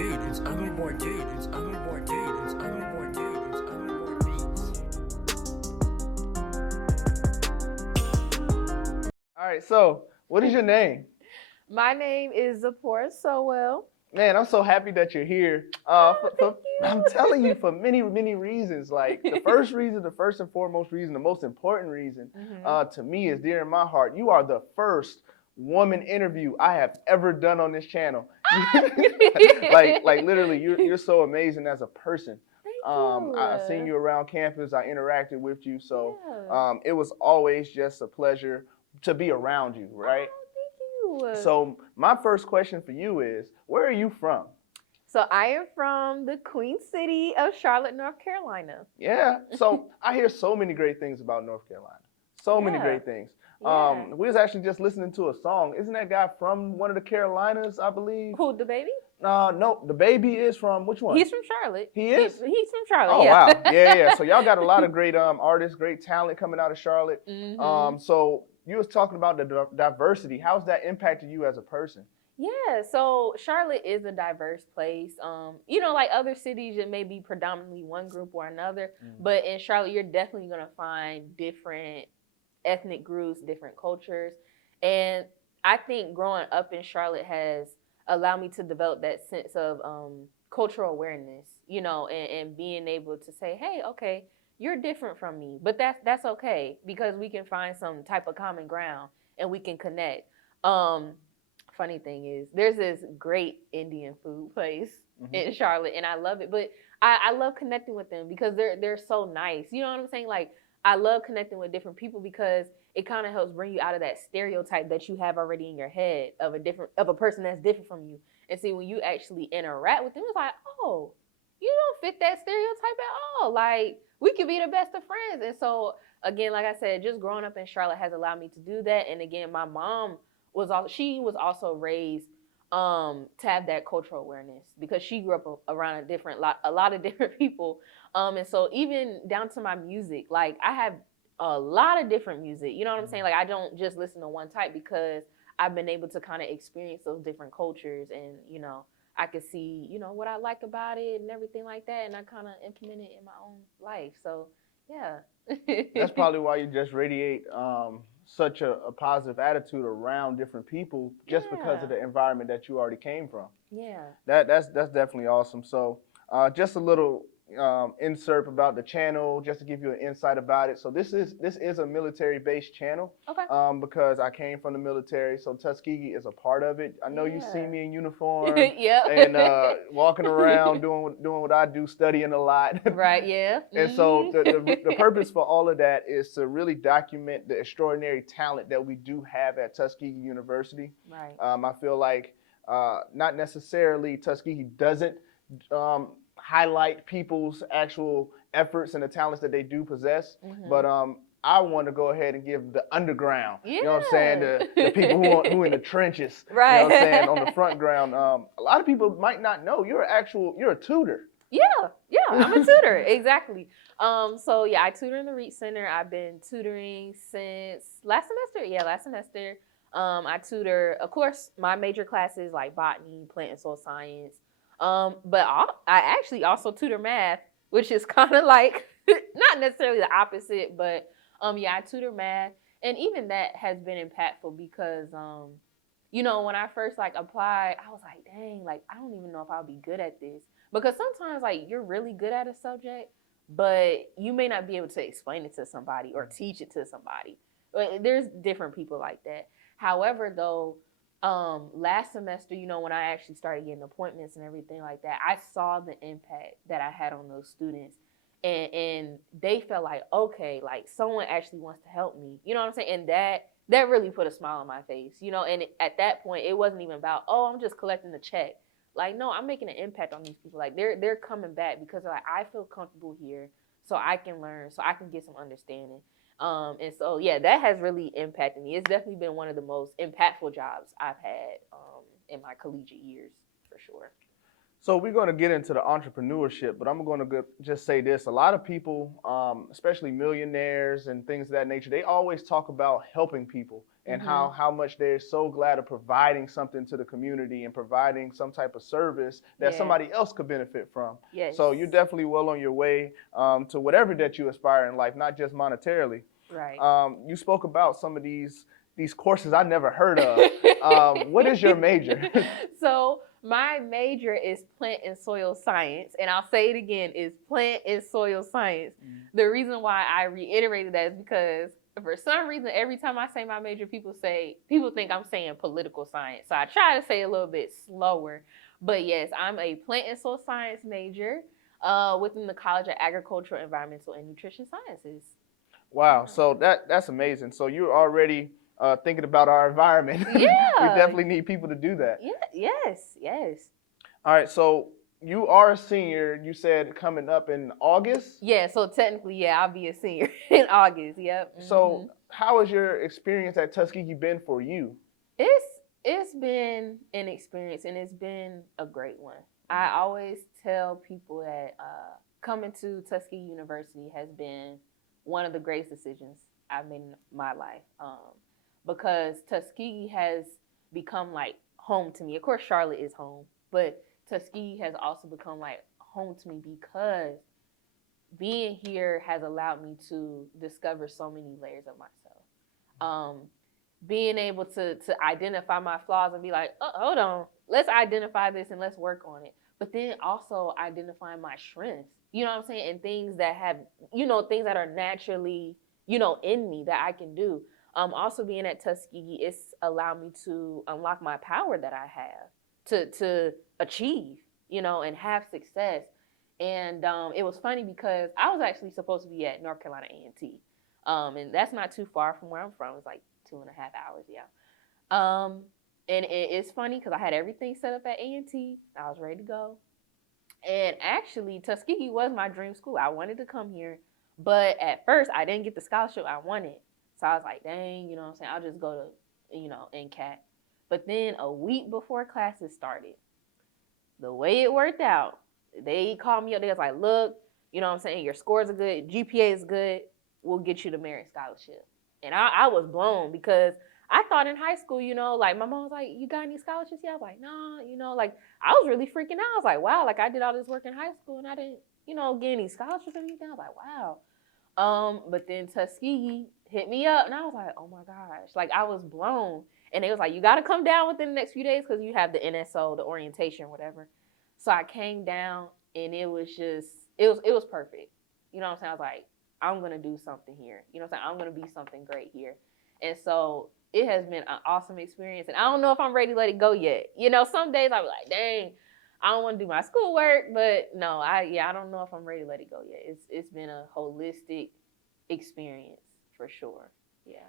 dude. It's ugly boy dude. It's ugly boy dude. It's ugly boy dude. It's ugly boy beats. All right, so what is your name? My name is Zipporah Sowell. Man, I'm so happy that you're here. Thank you. I'm telling you for many, many reasons. Like the first and foremost reason, the most important reason to me is dear in my heart. You are the first woman interview I have ever done on this channel. like literally, you're so amazing as a person. Thank you. I seen you around campus. I interacted with you, so it was always just a pleasure to be around you, right? Oh, thank you. So my first question for you is, where are you from? So I am from the Queen City of Charlotte, North Carolina. Yeah. So I hear so many great things about North Carolina. So many great things. We was actually just listening to a song. Isn't that guy from one of the Carolinas, I believe? Who, the baby? No, the baby is from which one? He's from Charlotte. He is? He's from Charlotte, Oh, yeah. wow. Yeah. So y'all got a lot of great artists, great talent coming out of Charlotte. So you was talking about the diversity. How's that impacted you as a person? Yeah, so Charlotte is a diverse place. You know, like other cities, it may be predominantly one group or another, but in Charlotte, you're definitely gonna find different ethnic groups, different cultures. And I think growing up in Charlotte has allowed me to develop that sense of cultural awareness, you know, and being able to say, hey, okay, you're different from me, but that's okay, because we can find some type of common ground and we can connect. Funny thing is, there's this great Indian food place in Charlotte, and I love it. But I love connecting with them because they're so nice. You know what I'm saying? Like, I love connecting with different people because it kind of helps bring you out of that stereotype that you have already in your head of a person that's different from you. And see, when you actually interact with them, it's like, oh, you don't fit that stereotype at all. Like, we could be the best of friends. And so, again, like I said, just growing up in Charlotte has allowed me to do that. And again, my mom was also raised to have that cultural awareness because she grew up around a lot of different people. And so even down to my music, like I have a lot of different music. You know what I'm saying? Like I don't just listen to one type because I've been able to kind of experience those different cultures, and you know, I could see, you know, what I like about it and everything like that, and I kind of implement it in my own life. So yeah. That's probably why you just radiate such a positive attitude around different people just because of the environment that you already came from. Yeah. That's definitely awesome. So just a little insert about the channel, just to give you an insight about it. So this is a military-based channel. Okay. Because I came from the military, so Tuskegee is a part of it. I know you see me in uniform and walking around doing what I do, studying a lot. Right. Yeah. And so the purpose for all of that is to really document the extraordinary talent that we do have at Tuskegee University. Right. I feel like not necessarily Tuskegee doesn't highlight people's actual efforts and the talents that they do possess, but I want to go ahead and give the underground, you know what I'm saying, the people who in the trenches, right. You know what I'm saying, on the front ground. A lot of people might not know you're a tutor. Yeah, I'm a tutor, exactly. So yeah, I tutor in the REACH Center. I've been tutoring since last semester. I tutor, of course, my major classes like botany, plant and soil science. But I actually also tutor math, which is kind of like not necessarily the opposite, but yeah, I tutor math, and even that has been impactful because you know, when I first like applied, I was like, dang, like I don't even know if I'll be good at this, because sometimes like you're really good at a subject, but you may not be able to explain it to somebody or teach it to somebody. There's different people like that. However, though, last semester, you know, when I actually started getting appointments and everything like that, I saw the impact that I had on those students, and they felt like, okay, like someone actually wants to help me, you know what I'm saying? And that really put a smile on my face, you know. And at that point, it wasn't even about, oh, I'm just collecting the check. Like, no, I'm making an impact on these people. Like they're coming back because like I feel comfortable here, so I can learn, so I can get some understanding. And so, yeah, that has really impacted me. It's definitely been one of the most impactful jobs I've had in my collegiate years, for sure. So we're going to get into the entrepreneurship, but I'm going to just say this. A lot of people, especially millionaires and things of that nature, they always talk about helping people and how much they're so glad of providing something to the community and providing some type of service that somebody else could benefit from. Yes. So you're definitely well on your way to whatever that you aspire in life, not just monetarily. Right. You spoke about some of these courses I never heard of. What is your major? So my major is plant and soil science, and I'll say it again, is plant and soil science. The reason why I reiterated that is because for some reason, every time I say my major, people think I'm saying political science. So I try to say a little bit slower. But yes, I'm a plant and soil science major within the College of Agricultural, Environmental, and Nutrition Sciences. Wow, so that's amazing. So you're already thinking about our environment. Yeah. We definitely need people to do that. Yeah, yes. All right, so you are a senior, you said coming up in August? Yeah, so technically, yeah, I'll be a senior in August, yep. So how has your experience at Tuskegee been for you? It's been an experience, and it's been a great one. I always tell people that coming to Tuskegee University has been one of the greatest decisions I've made in my life, because Tuskegee has become like home to me. Of course, Charlotte is home, but Tuskegee has also become like home to me because being here has allowed me to discover so many layers of myself. Being able to identify my flaws and be like, oh, hold on, let's identify this and let's work on it. But then also identifying my strengths, you know what I'm saying? And things that have, things that are naturally, in me that I can do. Also being at Tuskegee, it's allowed me to unlock my power that I have to achieve, and have success. And it was funny because I was actually supposed to be at North Carolina A&T. And that's not too far from where I'm from. It's like 2.5 hours, yeah. And it's funny because I had everything set up at A&T. I was ready to go. And actually, Tuskegee was my dream school. I wanted to come here. But at first, I didn't get the scholarship I wanted. So I was like, dang, you know what I'm saying? I'll just go to, NCAT. But then a week before classes started, the way it worked out, they called me up. They was like, look, you know what I'm saying? Your scores are good. GPA is good. We'll get you the merit scholarship. And I was blown because I thought in high school, like my mom was like, you got any scholarships? Yeah, I was like, nah, like I was really freaking out. I was like, wow, like I did all this work in high school and I didn't, get any scholarships or anything. I was like, wow. But then Tuskegee hit me up and I was like, oh my gosh, like I was blown. And they was like, you got to come down within the next few days because you have the NSO, the orientation, whatever. So I came down and it was perfect. You know what I'm saying? I was like, I'm going to do something here. You know what I'm saying? I'm going to be something great here. And so it has been an awesome experience. And I don't know if I'm ready to let it go yet. Some days I'll be like, dang, I don't want to do my schoolwork. But no, I don't know if I'm ready to let it go yet. It's been a holistic experience for sure. Yeah.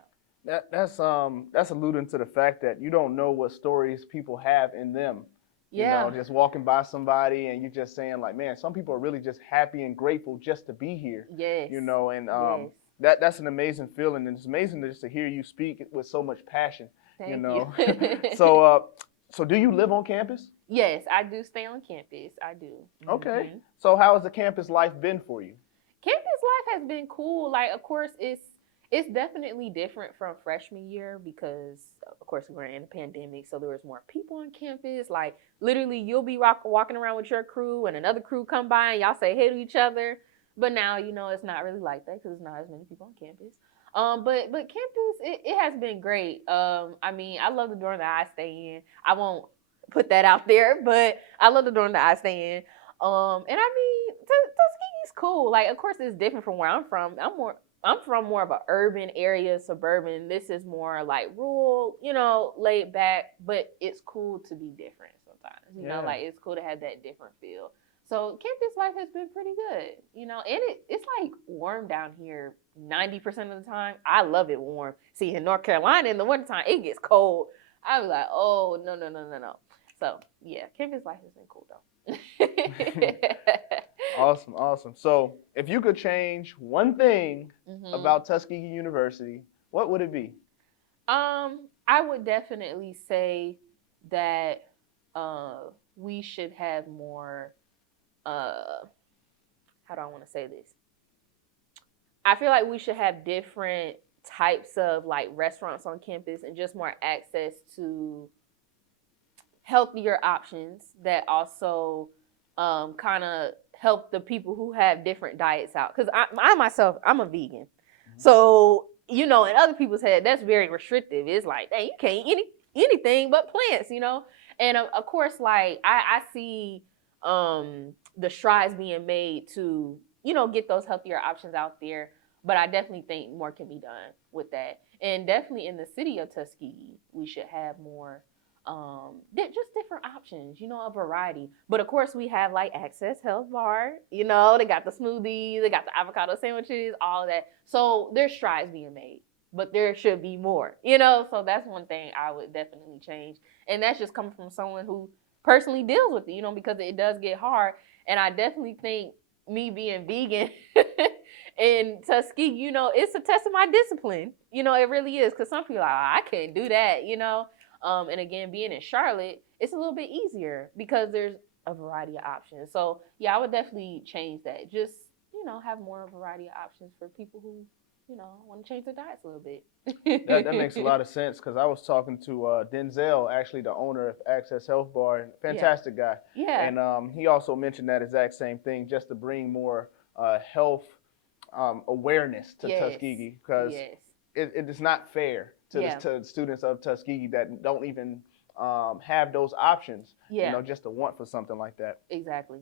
That's alluding to the fact that you don't know what stories people have in them. Yeah. Just walking by somebody and you're just saying like, man, some people are really just happy and grateful just to be here. Yes. And yes. that's an amazing feeling, and it's amazing just to hear you speak with so much passion. Thank you. So do you live on campus? Yes, I do stay on campus. I do. Okay. So how has the campus life been for you? Campus life has been cool. Like, of course, it's definitely different from freshman year because, of course, we're in a pandemic, so there was more people on campus. Like, literally, you'll be walking around with your crew, and another crew come by, and y'all say hey to each other. But now, it's not really like that because there's not as many people on campus. But campus, it has been great. I love the dorm that I stay in. I won't put that out there, but I love the dorm that I stay in. Tuskegee's cool. Like, of course, it's different from where I'm from. I'm from more of an urban area, suburban. This is more like rural, laid back, but it's cool to be different sometimes. Like it's cool to have that different feel. So campus life has been pretty good, and it's like warm down here 90% of the time. I love it warm. See, in North Carolina in the wintertime, it gets cold. I was like, oh, no. So yeah, campus life has been cool though. Awesome. So if you could change one thing about Tuskegee University, what would it be? I would definitely say that we should have more, how do I want to say this? I feel like we should have different types of like restaurants on campus and just more access to healthier options that also kind of help the people who have different diets out. Because I myself, I'm a vegan. So, you know, in other people's head, that's very restrictive. It's like, hey, you can't eat anything but plants, you know? And of course, like, I see the strides being made to, you know, get those healthier options out there. But I definitely think more can be done with that. And definitely in the city of Tuskegee, we should have more, just different options, you know, a variety. But of course, we have like Access Health Bar, you know, they got the smoothies, they got the avocado sandwiches, all of that. So there's strides being made, but there should be more, you know? So that's one thing I would definitely change. And that's just coming from someone who personally deals with it, you know, because it does get hard. And I definitely think me being vegan in Tuskegee, you know, it's a test of my discipline. You know, it really is. Because some people are like, I couldn't do that, you know. And again, being in Charlotte, it's a little bit easier because there's a variety of options. So, yeah, I would definitely change that. Just, you know, have more variety of options for people who, you know, want to change their diets a little bit. That makes a lot of sense because I was talking to Denzel, actually the owner of Access Health Bar, fantastic guy. Yeah. And he also mentioned that exact same thing, just to bring more health awareness to Tuskegee, because it is not fair to the students of Tuskegee that don't even have those options, you know, just to want for something like that. Exactly.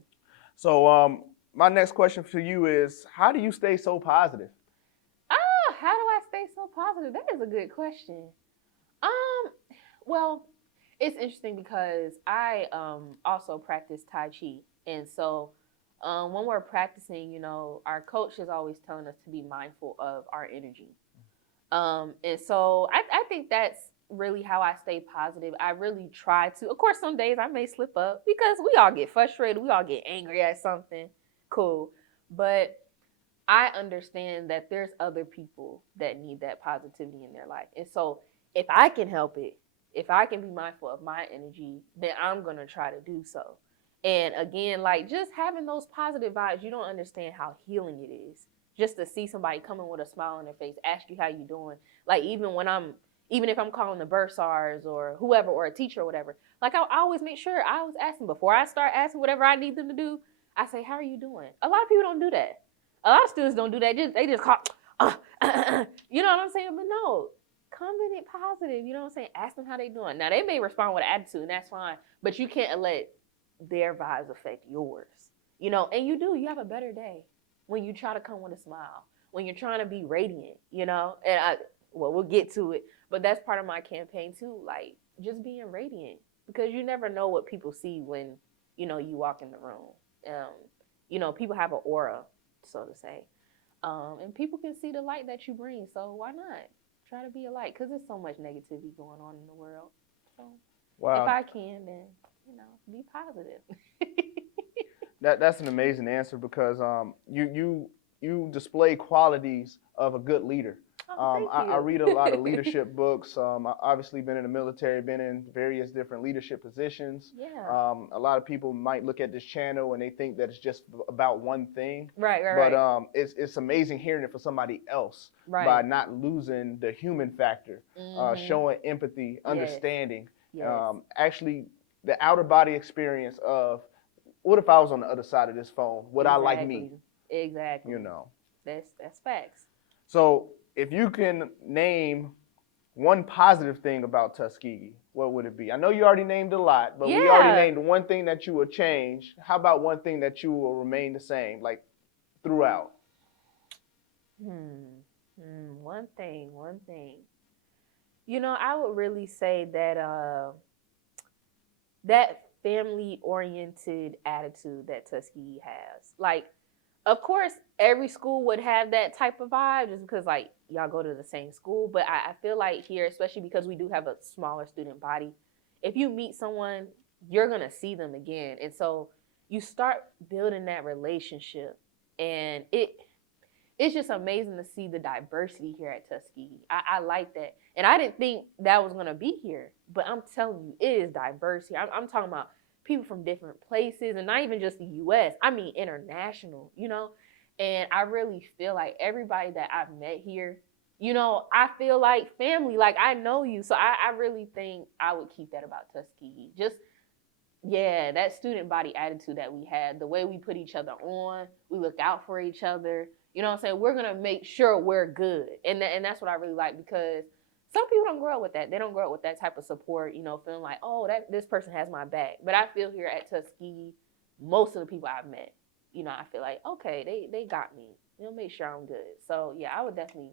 So my next question for you is, how do you stay so positive? How do I stay so positive? That is a good question. Well, it's interesting because I also practice Tai Chi. And so when we're practicing, you know, our coach is always telling us to be mindful of our energy. And so I think that's really how I stay positive. I really try to. Of course, some days I may slip up because we all get frustrated. We all get angry at something. Cool. But I understand that there's other people that need that positivity in their life. And so if I can help it, if I can be mindful of my energy, then I'm going to try to do so. And again, like just having those positive vibes, you don't understand how healing it is. Just to see somebody coming with a smile on their face, ask you how you doing. Like even if I'm calling the bursars or whoever or a teacher or whatever, like I always make sure I was asking before I start asking whatever I need them to do. I say, how are you doing? A lot of people don't do that. A lot of students don't do that. They just call, you know what I'm saying? But no, come in it positive. You know what I'm saying? Ask them how they doing. Now, they may respond with an attitude, and that's fine. But you can't let their vibes affect yours. You know, and you have a better day when you try to come with a smile, when you're trying to be radiant, you know? And we'll get to it. But that's part of my campaign, too, like just being radiant. Because you never know what people see when, you know, you walk in the room. You know, people have an aura, so to say. And people can see the light that you bring. So why not try to be a light? Because there's so much negativity going on in the world. So if I can, then, you know, be positive. That's an amazing answer because you display qualities of a good leader. I read a lot of leadership books. I've obviously been in the military, been in various different leadership positions. Yeah. A lot of people might look at this channel and they think that it's just about one thing. Right. But it's amazing hearing it from somebody else by not losing the human factor, showing empathy, understanding, actually the outer body experience of what if I was on the other side of this phone? Would I like me? Exactly. You know. That's facts. So if you can name one positive thing about Tuskegee, what would it be? I know you already named a lot, but we already named one thing that you would change. How about one thing that you will remain the same, like throughout? One thing. You know, I would really say that that family-oriented attitude that Tuskegee has. Like, of course, every school would have that type of vibe just because, like, y'all go to the same school. But I feel like here, especially because we do have a smaller student body, if you meet someone, you're going to see them again. And so you start building that relationship. And it's just amazing to see the diversity here at Tuskegee. I like that. And I didn't think that was going to be here. But I'm telling you, it is diversity. I'm talking about people from different places, and not even just the US, I mean international, you know? And I really feel like everybody that I've met here, you know, I feel like family, like I know you. So I really think I would keep that about Tuskegee. Just, yeah, that student body attitude that we had, the way we put each other on, we look out for each other. You know what I'm saying? We're going to make sure we're good. And that's what I really like, because some people don't grow up with that. They don't grow up with that type of support, you know, feeling like, oh, this person has my back. But I feel here at Tuskegee, most of the people I've met, you know, I feel like, okay, they got me. They'll make sure I'm good. So, yeah, I would definitely,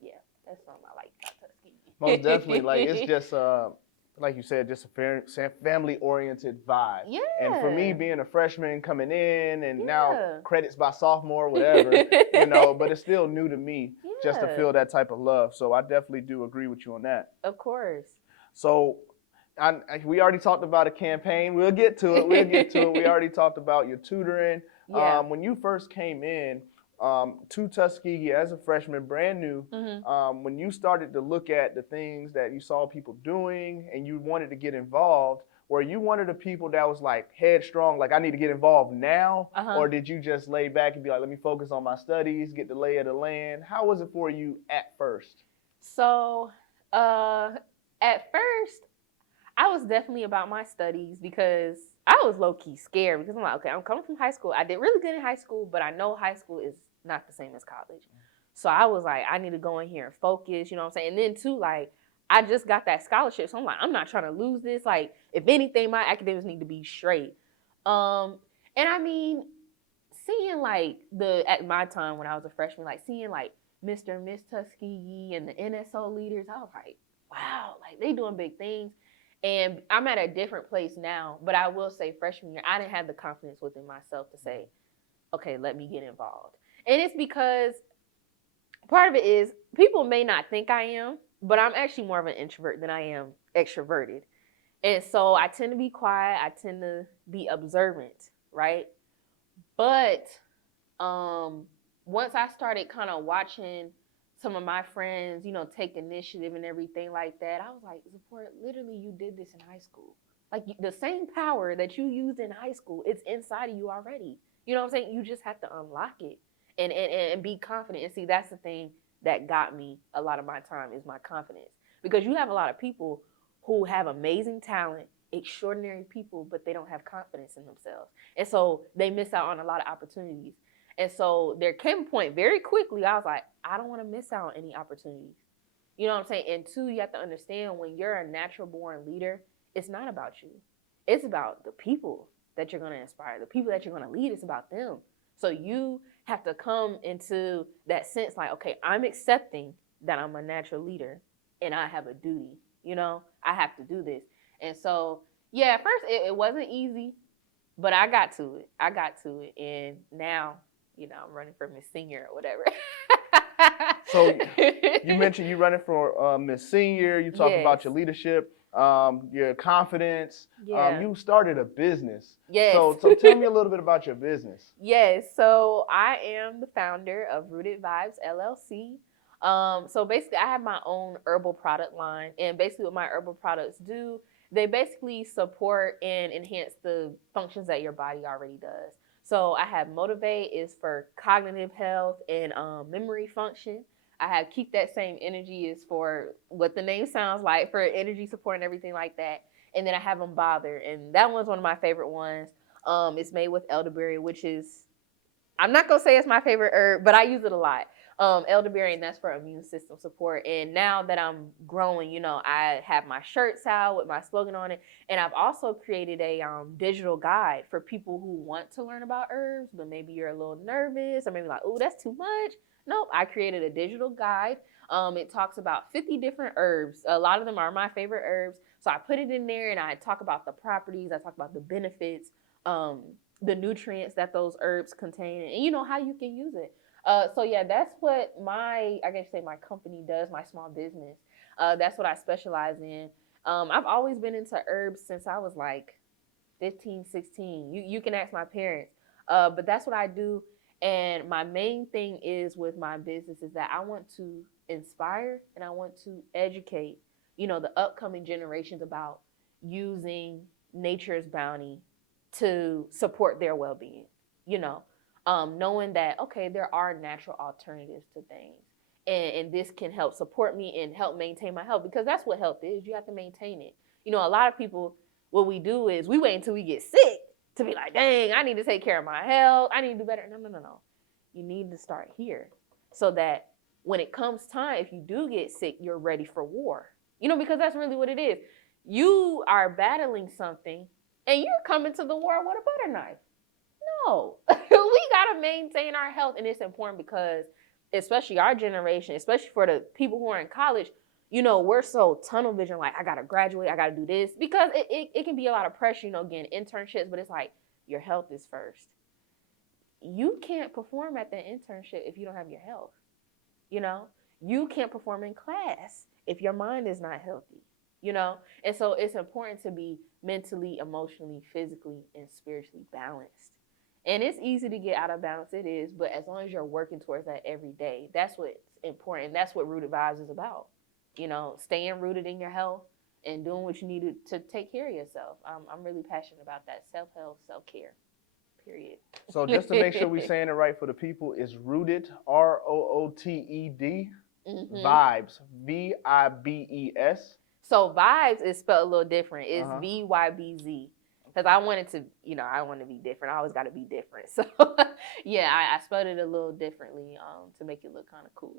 yeah, that's something I like about Tuskegee. Most definitely. Like, it's just, like you said, just a family-oriented vibe. Yeah. And for me, being a freshman coming in, and Yeah. now credits by sophomore, whatever, you know, but it's still new to me just to Yeah. feel that type of love. So I definitely do agree with you on that. Of course. So we already talked about a campaign. We'll get to it. We already talked about your tutoring. Yeah. When you first came in to Tuskegee as a freshman, brand new, when you started to look at the things that you saw people doing and you wanted to get involved, were you one of the people that was like headstrong, like I need to get involved now? Or did you just lay back and be like, let me focus on my studies, get the lay of the land? How was it for you at first? So, at first, I was definitely about my studies, because I was low-key scared, because I'm like, okay, I'm coming from high school. I did really good in high school, but I know high school is not the same as college. So I was like, I need to go in here and focus, you know what I'm saying? And then too, like, I just got that scholarship, so I'm like, I'm not trying to lose this. Like, if anything, my academics need to be straight. And I mean, seeing like at my time when I was a freshman, like seeing like Mr. and Miss Tuskegee and the NSO leaders, I was like, wow, like they doing big things. And I'm at a different place now, but I will say freshman year, I didn't have the confidence within myself to say, okay, let me get involved. And it's because part of it is people may not think I am, but I'm actually more of an introvert than I am extroverted. And so I tend to be quiet. I tend to be observant, right? But once I started kind of watching some of my friends, you know, take initiative and everything like that, I was like, Zipporah, literally you did this in high school. Like the same power that you used in high school, it's inside of you already. You know what I'm saying? You just have to unlock it and be confident. And see, that's the thing that got me a lot of my time, is my confidence. Because you have a lot of people who have amazing talent, extraordinary people, but they don't have confidence in themselves. And so they miss out on a lot of opportunities. And so there came a point very quickly, I was like, I don't want to miss out on any opportunities. You know what I'm saying? And two, you have to understand, when you're a natural born leader, it's not about you. It's about the people that you're going to inspire, the people that you're going to lead. It's about them. So you have to come into that sense like, okay, I'm accepting that I'm a natural leader and I have a duty. You know, I have to do this. And so, yeah, at first it wasn't easy, but I got to it. And now, you know, I'm running for Miss Senior or whatever. So you mentioned you running for Miss Senior. You talk about your leadership, your confidence. Yeah. You started a business. Yes. So tell me a little bit about your business. Yes. So I am the founder of Vibes LLC. So basically, I have my own herbal product line, and basically what my herbal products do, they basically support and enhance the functions that your body already does. So I have Motivate, is for cognitive health and memory function. I have Keep That Same Energy, is for what the name sounds like, for energy support and everything like that. And then I have Unbother, and that one's one of my favorite ones. It's made with elderberry, which is, I'm not gonna say it's my favorite herb, but I use it a lot. Elderberry, and that's for immune system support. And now that I'm growing, you know, I have my shirts out with my slogan on it. And I've also created a digital guide for people who want to learn about herbs, but maybe you're a little nervous or maybe like, oh, that's too much. Nope, I created a digital guide. It talks about 50 different herbs. A lot of them are my favorite herbs. So I put it in there and I talk about the properties. I talk about the benefits, the nutrients that those herbs contain, and you know, how you can use it. So yeah, that's what my company does, my small business. That's what I specialize in. I've always been into herbs since I was like 15, 16. You can ask my parents. But that's what I do. And my main thing is with my business is that I want to inspire and I want to educate, you know, the upcoming generations about using nature's bounty to support their well-being, you know, knowing that, okay, there are natural alternatives to things. And this can help support me and help maintain my health, because that's what health is. You have to maintain it. You know, a lot of people, what we do is we wait until we get sick to be like, dang, I need to take care of my health. I need to do better. No. You need to start here so that when it comes time, if you do get sick, you're ready for war. You know, because that's really what it is. You are battling something and you're coming to the war with a butter knife. No, we got to maintain our health. And it's important because especially our generation, especially for the people who are in college, you know, we're so tunnel vision, like, I got to graduate, I got to do this, because it can be a lot of pressure, you know, getting internships, but it's like, your health is first. You can't perform at the internship if you don't have your health. You know, you can't perform in class if your mind is not healthy, you know? And so it's important to be mentally, emotionally, physically, and spiritually balanced. And it's easy to get out of balance, it is, but as long as you're working towards that every day, that's what's important. That's what Rooted Vibes is about. You know, staying rooted in your health and doing what you need to take care of yourself. I'm really passionate about that. Self-help, self-care, period. So just to make sure we're saying it right for the people, it's Rooted, ROOTED, Vibes, VIBES. So Vibes is spelled a little different. It's VYBZ. Because I wanted to, you know, I want to be different. I always got to be different. So, yeah, I spelled it a little differently to make it look kind of cool.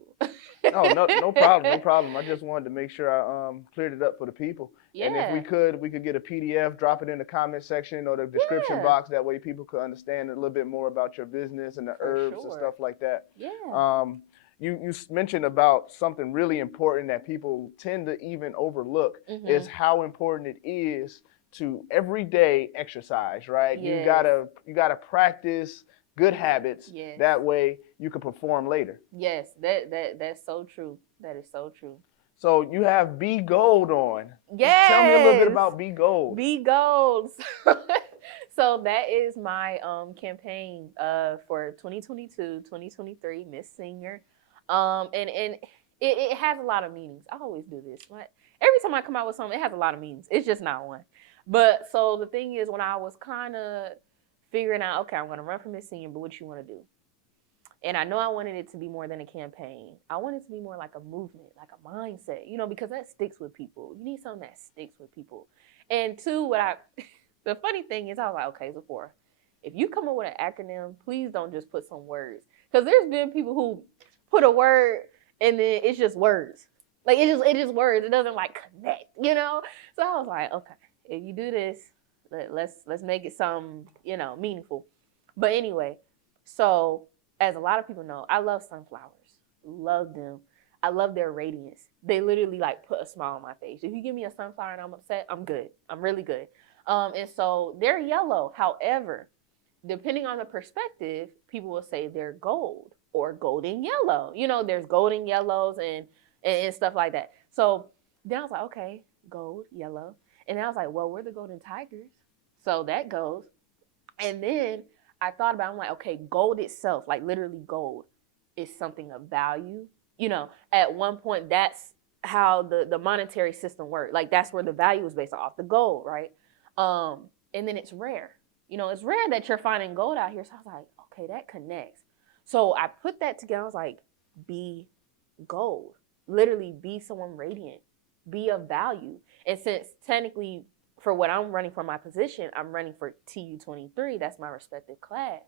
No problem, no problem. I just wanted to make sure I cleared it up for the people. Yeah. And if we could get a PDF, drop it in the comment section or the description box. That way people could understand a little bit more about your business and the herbs and stuff like that. Yeah. You mentioned about something really important that people tend to even overlook is how important it is to everyday exercise, right? Yes. You gotta practice good habits. Yes. That way you can perform later. Yes, that's so true. That is so true. So you have Be Gold on. Yes. Tell me a little bit about Be Gold. Be Gold. So that is my campaign for 2022-2023 Miss Senior. And it has a lot of meanings. I always do this. Every time I come out with something, it has a lot of meanings. It's just not one. But so the thing is, when I was kind of figuring out, okay, I'm going to run for Miss Senior, but what you want to do? And I know I wanted it to be more than a campaign. I wanted it to be more like a movement, like a mindset, you know, because that sticks with people. You need something that sticks with people. And two, the funny thing is, I was like, okay, Zipporah, if you come up with an acronym, please don't just put some words. Because there's been people who put a word and then it's just words. Like, it's just words. It doesn't, like, connect, you know? So I was like, okay, if you do this, let's make it something, you know, meaningful. But anyway, so as a lot of people know, I love sunflowers. Love them. I love their radiance. They literally, like, put a smile on my face. If you give me a sunflower and I'm upset, I'm good. I'm really good. And so they're yellow. However, depending on the perspective, people will say they're gold or golden yellow. You know, there's golden yellows and stuff like that. So then I was like, okay, gold, yellow. And then I was like, well, we're the golden tigers. So that goes. And then I thought about it, I'm like, okay, gold itself, like literally gold, is something of value. You know, at one point, that's how the monetary system worked. Like, that's where the value is based off the gold, right? And then it's rare. You know, it's rare that you're finding gold out here. So I was like, okay, that connects. So I put that together. I was like, be gold. Literally be someone radiant. Be of value. And since technically for what I'm running for my position, I'm running for TU23. That's my respective class.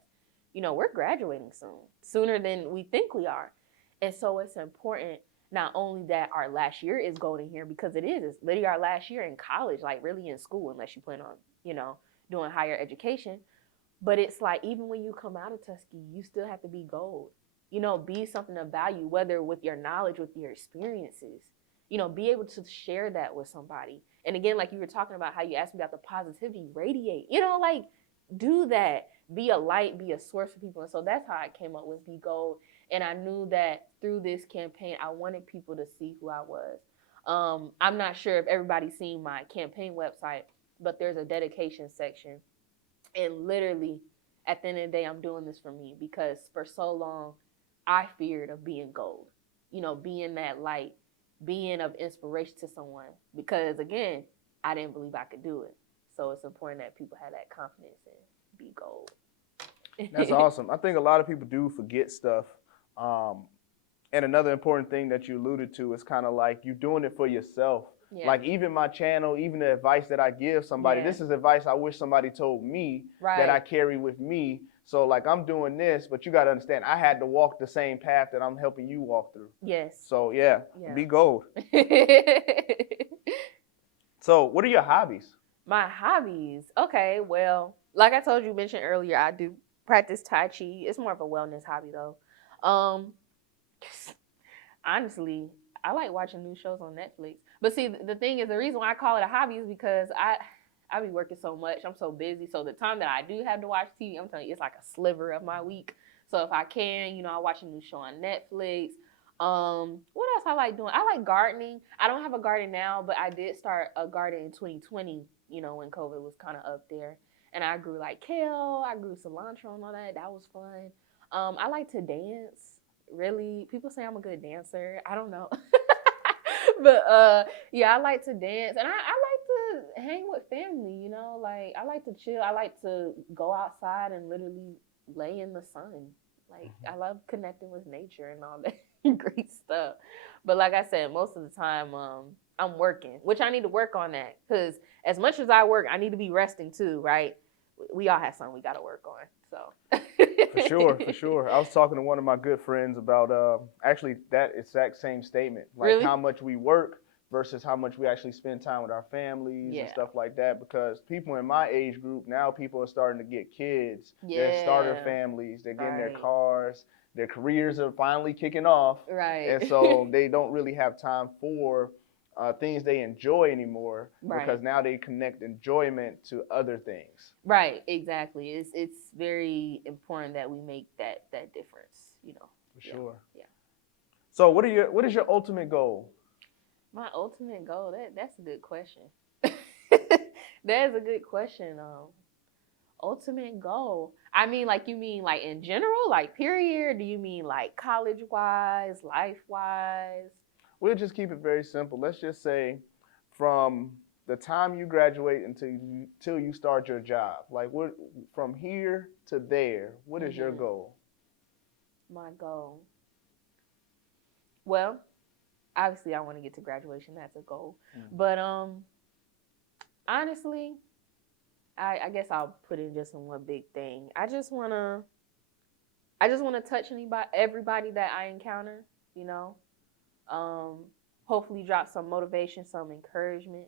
You know, we're graduating soon, sooner than we think we are. And so it's important not only that our last year is golden here, because it's literally our last year in college, like really in school, unless you plan on, you know, doing higher education. But it's like, even when you come out of Tuskegee, you still have to be gold. You know, be something of value, whether with your knowledge, with your experiences. You know, be able to share that with somebody. And again, like you were talking about how you asked me about the positivity, radiate. You know, like, do that. Be a light, be a source for people. And so that's how I came up with Be Gold. And I knew that through this campaign, I wanted people to see who I was. I'm not sure if everybody's seen my campaign website, but there's a dedication section. And literally, at the end of the day, I'm doing this for me, because for so long, I feared of being gold. You know, being that light, being of inspiration to someone. Because again, I didn't believe I could do it. So it's important that people have that confidence and be gold. That's awesome. I think a lot of people do forget stuff. And another important thing that you alluded to is kind of like you doing it for yourself. Yeah. Like even my channel, even the advice that I give somebody, this is advice I wish somebody told me that I carry with me. So like I'm doing this, but you got to understand, I had to walk the same path that I'm helping you walk through. Yes. So yeah. Be gold. So what are your hobbies? My hobbies. Okay, well, like I told you, mentioned earlier, I do practice Tai Chi. It's more of a wellness hobby though. Honestly, I like watching new shows on Netflix. But see, the thing is, the reason why I call it a hobby is because I be working so much. I'm so busy. So the time that I do have to watch TV, I'm telling you, it's like a sliver of my week. So if I can, you know, I watch a new show on Netflix. What else I like doing? I like gardening. I don't have a garden now, but I did start a garden in 2020, you know, when COVID was kind of up there. And I grew like kale, I grew cilantro and all that. That was fun. I like to dance. Really, people say I'm a good dancer. I don't know. But yeah, I like to dance, and I like to hang with family, you know, like I like to chill. I like to go outside and literally lay in the sun. Like I love connecting with nature and all that great stuff. But like I said, most of the time I'm working, which I need to work on that, because as much as I work, I need to be resting too, right? We all have something we got to work on. So For sure. I was talking to one of my good friends about actually that exact same statement, like how much we work versus how much we actually spend time with our families and stuff like that. Because people in my age group now, people are starting to get kids, they're starter families, they're getting their cars, their careers are finally kicking off, and so they don't really have time for things they enjoy anymore, because now they connect enjoyment to other things. Right, exactly. It's very important that we make that difference, you know. For sure. Yeah. So what is your ultimate goal? My ultimate goal, that's a good question. That is a good question. Ultimate goal. I mean, like, you mean like in general, like period? Or do you mean like college-wise, life-wise? We'll just keep it very simple. Let's just say from the time you graduate until you start your job, like what from here to there, what is your goal? My goal. Well, obviously I want to get to graduation. That's a goal. But honestly, I guess I'll put it just in one big thing. I just want to touch everybody that I encounter, you know. Hopefully drop some motivation, some encouragement.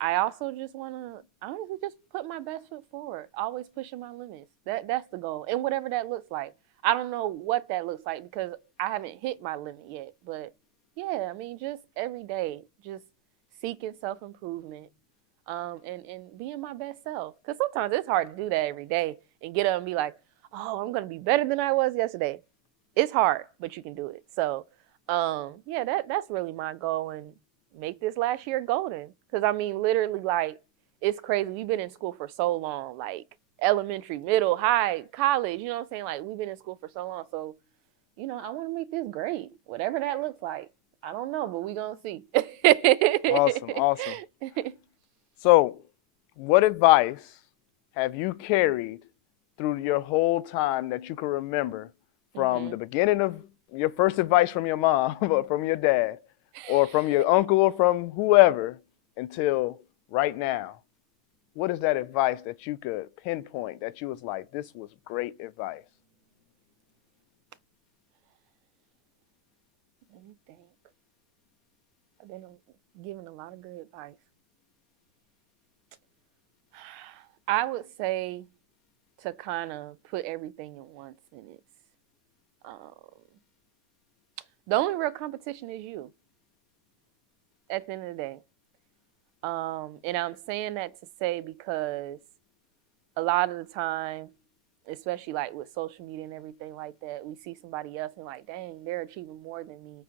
I also just want to honestly just put my best foot forward, always pushing my limits. That's the goal, and whatever that looks like. I don't know what that looks like because I haven't hit my limit yet, but yeah, I mean, just every day, just seeking self-improvement, and being my best self. Because sometimes it's hard to do that every day and get up and be like, oh, I'm going to be better than I was yesterday. It's hard, but you can do it. So yeah, that's really my goal, and make this last year golden. Because I mean, literally, like, it's crazy. We've been in school for so long, like elementary, middle, high, college, you know what I'm saying? Like, we've been in school for so long. So, you know, I want to make this great, whatever that looks like. I don't know, but we're going to see. Awesome. So what advice have you carried through your whole time that you can remember, from the beginning of your first advice from your mom, or from your dad, or from your uncle, or from whoever, until right now? What is that advice that you could pinpoint that you was like, this was great advice? Let me think. I've been given a lot of good advice. I would say to kind of put everything in one sentence. The only real competition is you at the end of the day. And I'm saying that to say because a lot of the time, especially like with social media and everything like that, we see somebody else and like, dang, they're achieving more than me.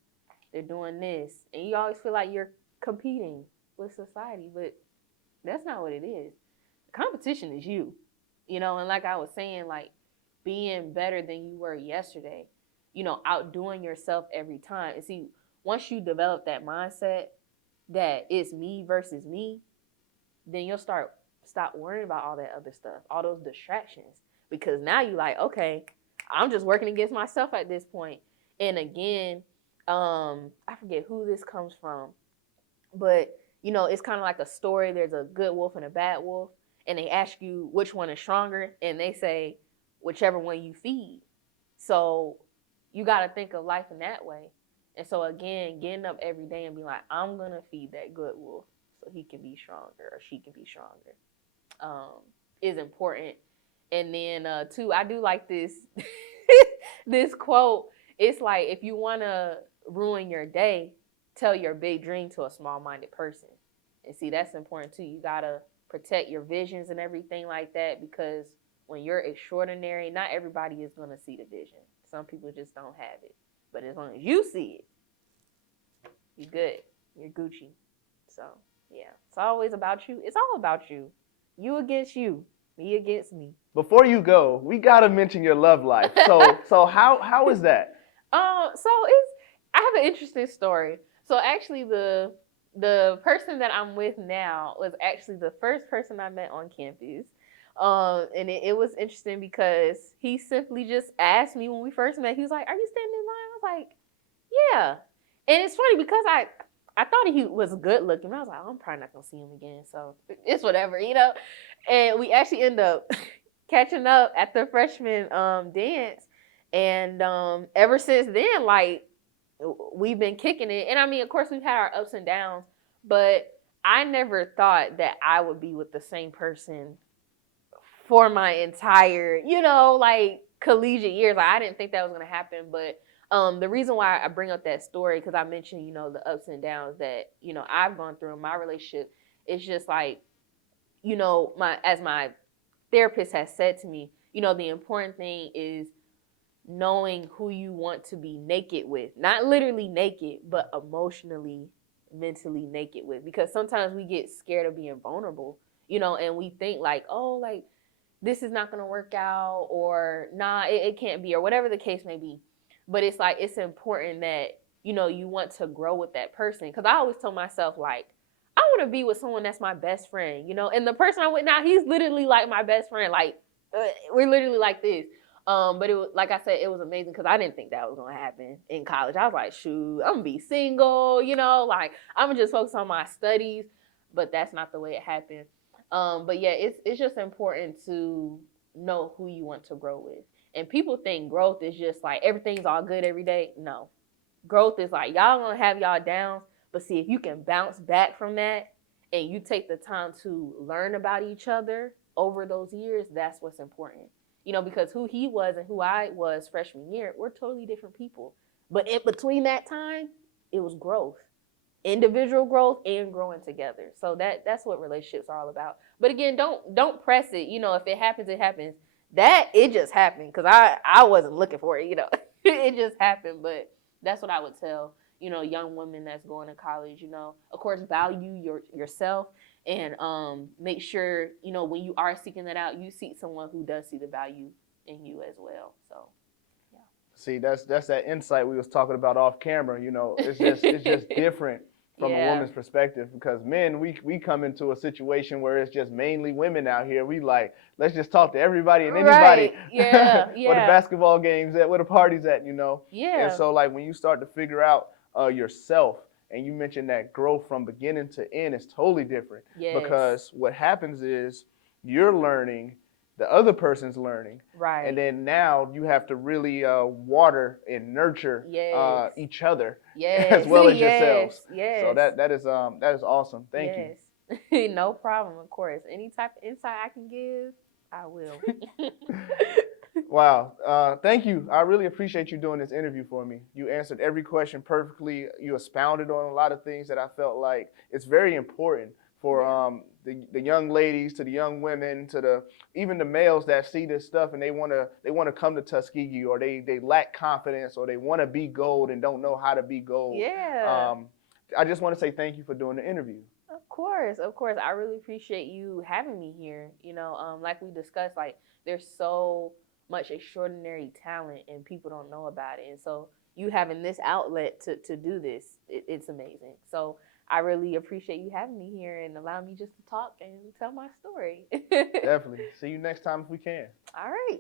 They're doing this. And you always feel like you're competing with society, but that's not what it is. The competition is you, you know, and like I was saying, like being better than you were yesterday, you know, outdoing yourself every time. And see, once you develop that mindset that it's me versus me, then you'll start stop worrying about all that other stuff, all those distractions, because now you like, okay, I'm just working against myself at this point. And again, I forget who this comes from, but you know, it's kind of like a story. There's a good wolf and a bad wolf, and they ask you which one is stronger, and they say whichever one you feed. So you got to think of life in that way. And so again, getting up every day and be like, I'm gonna feed that good wolf so he can be stronger or she can be stronger, is important. And then too, I do like this this quote. It's like, if you want to ruin your day, tell your big dream to a small-minded person. And see, that's important too. You gotta protect your visions and everything like that, because when you're extraordinary, not everybody is gonna see the vision. Some people just don't have it. But as long as you see it, you're good. You're Gucci. So yeah, it's always about you. It's all about you. You against you. Me against me. Before you go, we gotta mention your love life. So how is that? I have an interesting story. So actually, the person that I'm with now was actually the first person I met on campus. And it was interesting because he simply just asked me when we first met. He was like, "Are you standing in line?" I was like, "Yeah." And it's funny because I thought he was good looking. I was like, I'm probably not gonna see him again, so it's whatever, you know. And we actually end up catching up at the freshman dance, and ever since then, like, we've been kicking it. And I mean, of course, we've had our ups and downs, but I never thought that I would be with the same person for my entire, you know, like, collegiate years. Like, I didn't think that was gonna happen, but the reason why I bring up that story, because I mentioned, you know, the ups and downs that, you know, I've gone through in my relationship. It's just like, you know, as my therapist has said to me, you know, the important thing is knowing who you want to be naked with. Not literally naked, but emotionally, mentally naked with. Because sometimes we get scared of being vulnerable, you know, and we think like, oh, like, this is not going to work out, or nah, it can't be, or whatever the case may be. But it's like, it's important that, you know, you want to grow with that person. Because I always tell myself, like, I want to be with someone that's my best friend, you know. And the person I'm with now, he's literally like my best friend. Like, we're literally like this. But it was, like I said, it was amazing because I didn't think that was going to happen in college. I was like, shoot, I'm going to be single, you know. Like, I'm going to just focus on my studies. But that's not the way it happened. But yeah, it's just important to know who you want to grow with. And people think growth is just like everything's all good every day. No. Growth is like, y'all gonna have y'all downs, but see, if you can bounce back from that and you take the time to learn about each other over those years, that's what's important. You know, because who he was and who I was freshman year, we're totally different people. But in between that time, it was growth. Individual growth and growing together. So that's what relationships are all about. But again, don't press it. You know, if it happens, it happens. That, it just happened because I wasn't looking for it, you know. It just happened. But that's what I would tell, you know, young women that's going to college, you know. Of course, value yourself, and make sure, you know, when you are seeking that out, you seek someone who does see the value in you as well. So yeah. See, that's that insight we was talking about off camera. You know, it's just different from a woman's perspective, because men, we come into a situation where it's just mainly women out here. We like, let's just talk to everybody and anybody. Right. Yeah. Where the basketball games at, where the parties at, you know. Yeah. And so like when you start to figure out yourself, and you mentioned that growth from beginning to end is totally different. Yes. Because what happens is you're learning, the other person's learning. Right. And then now you have to really water and nurture each other as well as yourselves. Yes. So that is awesome. Thank you. No problem, of course. Any type of insight I can give, I will. Wow. Thank you. I really appreciate you doing this interview for me. You answered every question perfectly. You expounded on a lot of things that I felt like it's very important for the young ladies, to the young women, to even the males that see this stuff and they want to come to Tuskegee, or they lack confidence, or they want to be gold and don't know how to be gold. Yeah. I just want to say thank you for doing the interview. Of course. I really appreciate you having me here. You know, like we discussed, like, there's so much extraordinary talent and people don't know about it. And so you having this outlet to do this, it's amazing. So I really appreciate you having me here and allowing me just to talk and tell my story. Definitely. See you next time if we can. All right.